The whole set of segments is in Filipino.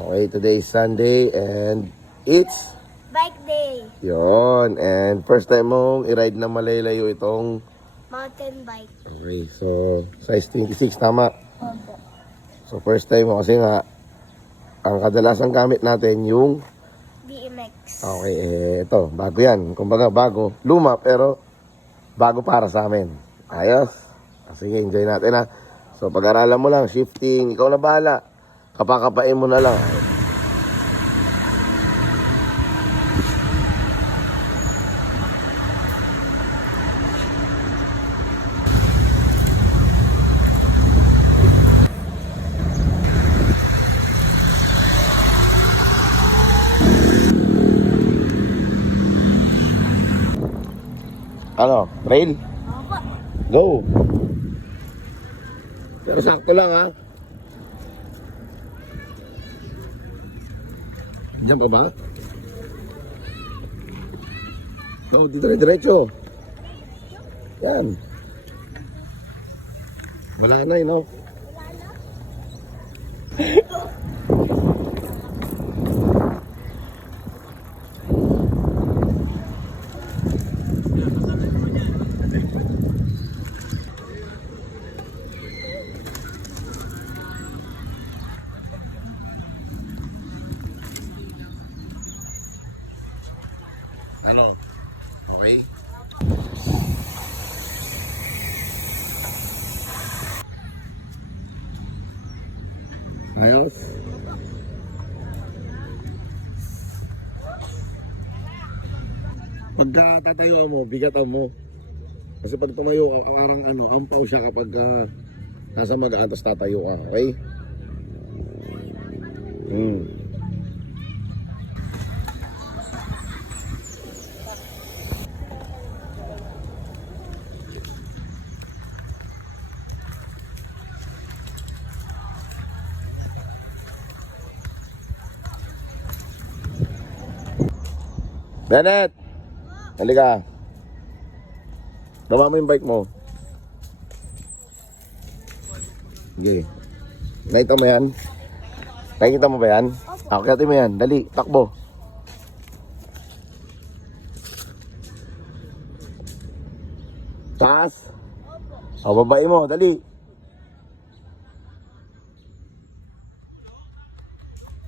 Okay, today is Sunday and it's Bike day. yon. And first time mong i-ride na malalayo itong Mountain bike. okay, so size 26 tama. Opo. So first time mo kasi nga ang kadalasan gamit natin yung BMX. okay, ito, bago yan. Kumbaga bago, luma pero bago para sa amin. Ayos. Sige, enjoy natin ha. So pag-aralan mo lang, shifting, ikaw na bahala. Kapakapain mo na lang. Ano? Trail? Opo. Go! Pero sakto lang ha. Diyan pa ba? No, dito na diretso. Yan. Wala na no? Ano? Okay? Ayos? Pagka tatayo mo, bigatan mo. Kasi pag tumayo, parang ano, ampaw siya kapag nasa magaan, tapos tatayo ka, okay? Bennett! Halika. Baba mo yung bike mo. Sige. Nakita mo yan? Nakikita mo ba yan? Akitin mo yan. Dali, takbo. Taas. O, babae mo. Dali.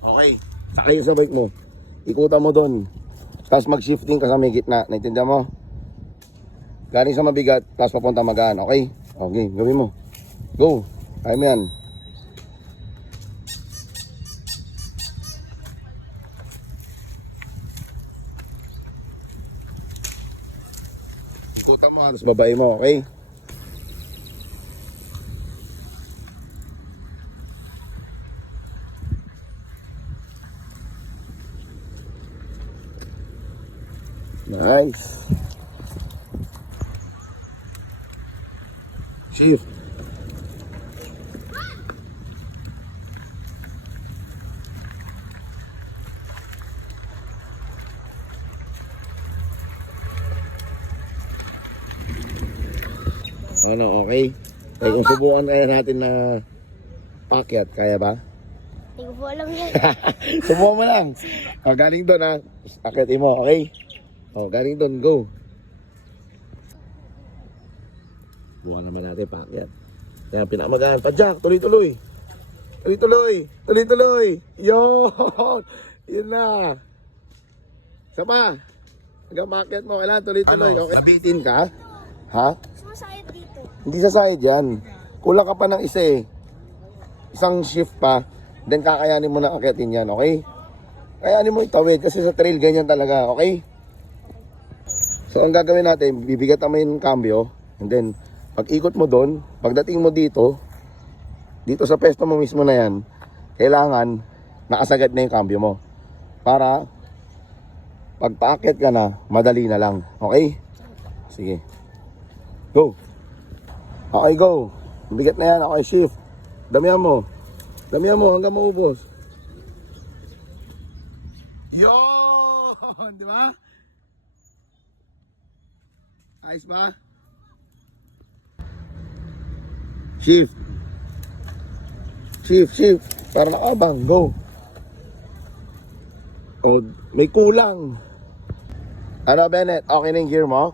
Okay. Sakay ka sa bike mo. Ikutan mo doon. Tapos mag-shifting ka sa may gitna. Naintindihan mo? Galing sa mabigat, tapos papunta magaan. Okay? Okay, gawin mo. Go. Kaya mo yan. Ikutan mo, tapos babae mo. Okay? Nice. Shift. Ano, okay? Kaya kung subukan kaya natin na pakyat, kaya ba? Hindi ko po alam yan. Subukan mo lang. O, galing doon ha. Akyatin mo, okay? O, galing doon, go. Bukan naman natin paakyat. Kaya pinakamagaan. Padjak, tuloy-tuloy. Tuloy-tuloy. Tuloy-tuloy. Yun. Yun na. Isa pa. Hanggang paakyat mo. Kailangan tuloy-tuloy. Okay. Nabitin ka? Ha? Sumasayad dito. Hindi sa side yan. Kulang ka pa ng isa eh. Isang shift pa. Then kakayanin mo na akyatin yan. Okay? Kayanin mo itawid. Kasi sa trail ganyan talaga. Okay? So ang gagawin natin, bibigatan mo yung cambio, and then pag ikot mo doon, pagdating mo dito sa pesto mo mismo na yan, kailangan nakasagad na yung cambio mo para pag paakyat ka na, madali na lang. Okay? Sige. Go. Okay, go. Bigat na yan. Okay, shift. Damihan mo. Damihan mo hanggang maubos. Yun! Di ba? Ayos ba? Shift. Shift, shift. Para nakabang. Go. O, may kulang. Ano, Bennett? Okay na yung gear mo?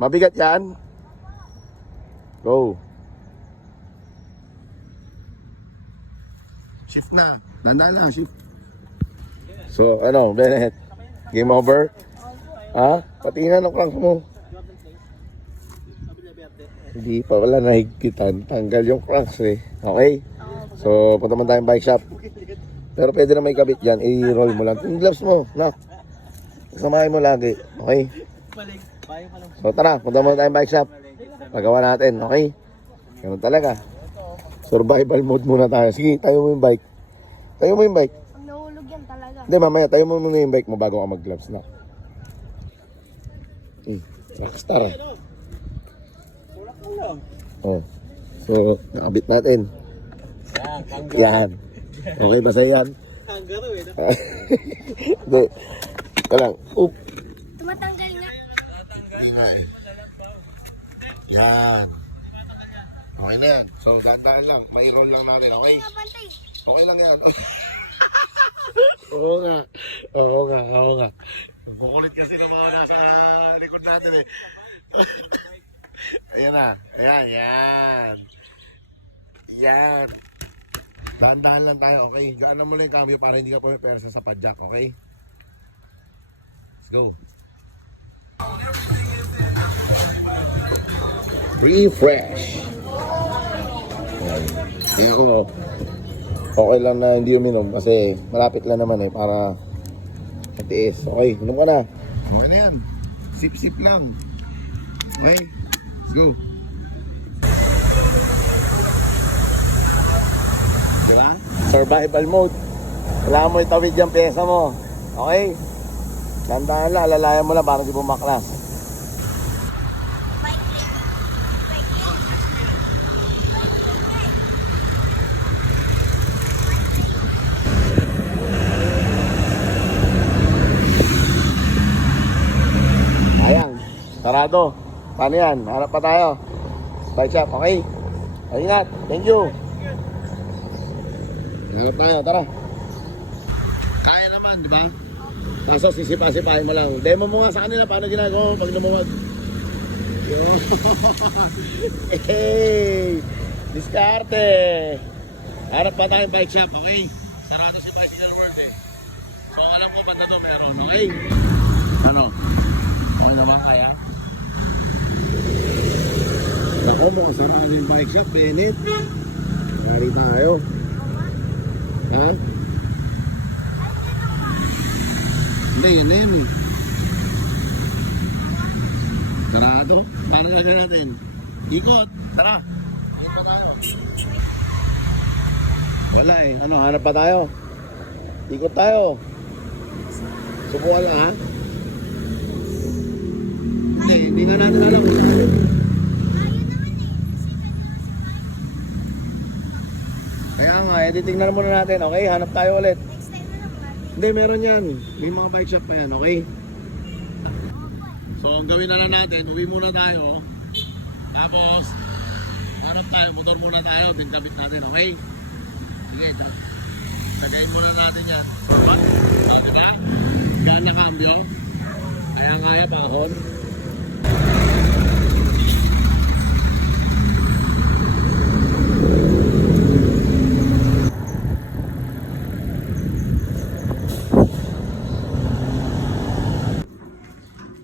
Mabigat yan? Go. Shift na. Dandaan lang, shift. So, ano, Bennett? Game over? Ha? Patingnan ang crank mo. Hindi pa wala nahigpitan. Tanggal yung cranks eh. Okay? So, punta man tayong bike shop. Pero pwede na may kabit dyan. I-roll mo lang. Yung gloves mo, nak. Samahin mo lagi. Okay? So, tara. Punta mo tayong bike shop. Pagawa natin. Okay? Ganun talaga. Survival mode muna tayo. Sige, tayo mo yung bike. Tayo mo yung bike. Ang nahulog yan talaga. Hindi, mamaya. Tayo mo muna yung bike mo bago ka mag-gloves na. Rockstar. Oh. So, nakabit natin. Yan. Okay ba sa'yo yan? Hindi. Ito lang. Oop. Tumatanggal nga. Hindi nga eh. Yan. Okay na yan. So, dahan lang. May-roll lang natin. Okay? Nga bantay. Okay lang yan. Oo nga. Oo nga. Oo nga. Kukulit kasi ng mga nasa likod natin eh. Ayan na. Ayan. Yan. Yan. Dahan-dahan lang tayo, okay? Gaanan mo lang yung cambio para hindi ka pumipersa sa padjak, okay? Let's go. Refresh. Tingnan ko, okay lang na hindi uminom kasi malapit lang naman eh para matiis. Okay, inom ka na. Okay na yan. Sip-sip lang. Okay, let's go. Diba? Survival mode. Wala mo itawid yung pyesa mo. Okay? Tandaan lang, alalayan mo lang para di bumaklas. Sayang. Sarado. Paano yan? Harap pa tayo. Bike shop, okay? Ingat. Thank you. Hanap tayo, tara. Kaya naman, di ba? Kaso sisipa-sipahin mo lang. Demo mo nga sa kanila paano ginagawa mo pag lumuwag. Hey! Diskarte! Harap pa tayong bike shop, okay? Sarado si Bicycle World eh. So alam ko ba't na to meron, okay? Ano? Okay naman kaya? Baka mo kasama yung bike shop, Bennett. Nari tayo. Ha? Hindi, yan na yan eh. Sarado. Paano gagawin natin? Ikot. Tara. Ikot tayo. Wala eh. Ano, hanap pa tayo? Ikot tayo. Subukan lang ha? Hindi nga natin alam. Kaya nga, tingnan muna natin, okay? Hanap tayo ulit. Next time na lang natin. Hindi, meron yan. May mga bike shop pa yan, okay? So, ang gawin na lang natin, uwi muna tayo. Tapos, hanap tayo, motor muna tayo, kabit natin, okay? Sige, tagayin muna natin yan. So, diba? Gaan na cambio. Kaya pahon.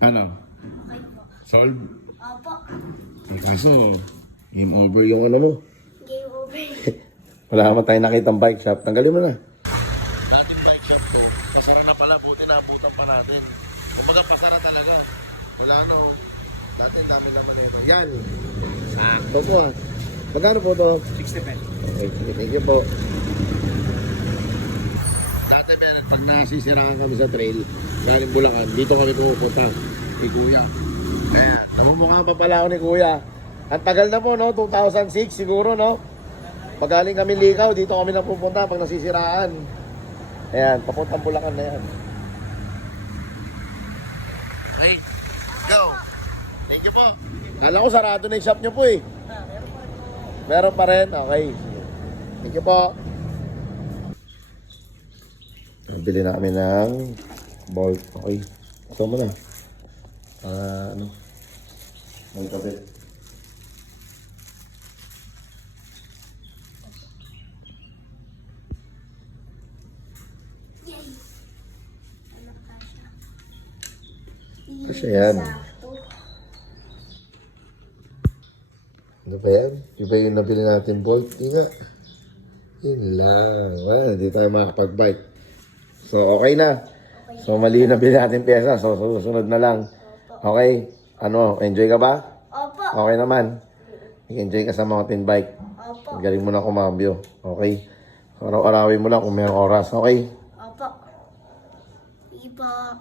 Ano? Okay po. Solve? Opo. Kaso, game over yung ano mo. Game over. Wala naman tayo nakitang bike shop. Tanggalin mo na. Dating bike shop to, pasara na pala. Buti na abutan pa natin. Kumbaga pasara talaga. Wala no. Dati dami naman ito. Yan. Sakto po ah. Magkano po to? 60 pesos. Okay, sige. Thank you po. Dati meron, pag nasisiraan kami sa trail, galing Bulacan, dito kami pumupunta. Kay Kuya. Ayan. Namumukha pa pala ako ni Kuya. Ang tagal na po, no? 2006 siguro, no? Pag galing kami Likaw, dito kami napupunta pag nasisiraan. Ayan, papuntang Bulacan na yan. Hey, go! Thank you po. Kala ko sarado na yung shop nyo po eh. Meron pa rin? Okay. Thank you po. Bili na kami ng bolt. Okay. Gusto mo na. Ano? May tabi. Yay! Ano ka siya? Kasi yan. Sakto. Ano ba yan? Iba yung nabili natin bolt. Hindi nga. Yun lang. Hindi tayo makakapag-bike. So, okay na. So, mali yung nabili natin pyesa. So, susunod na lang. Okay? Ano? Enjoy ka ba? Opo. Okay naman. Enjoy ka sa mountain bike. Opo. Galing mo na kumambyo. Okay? So, araw-arawin mo lang kung mayroong oras. Okay? Opo. Iba.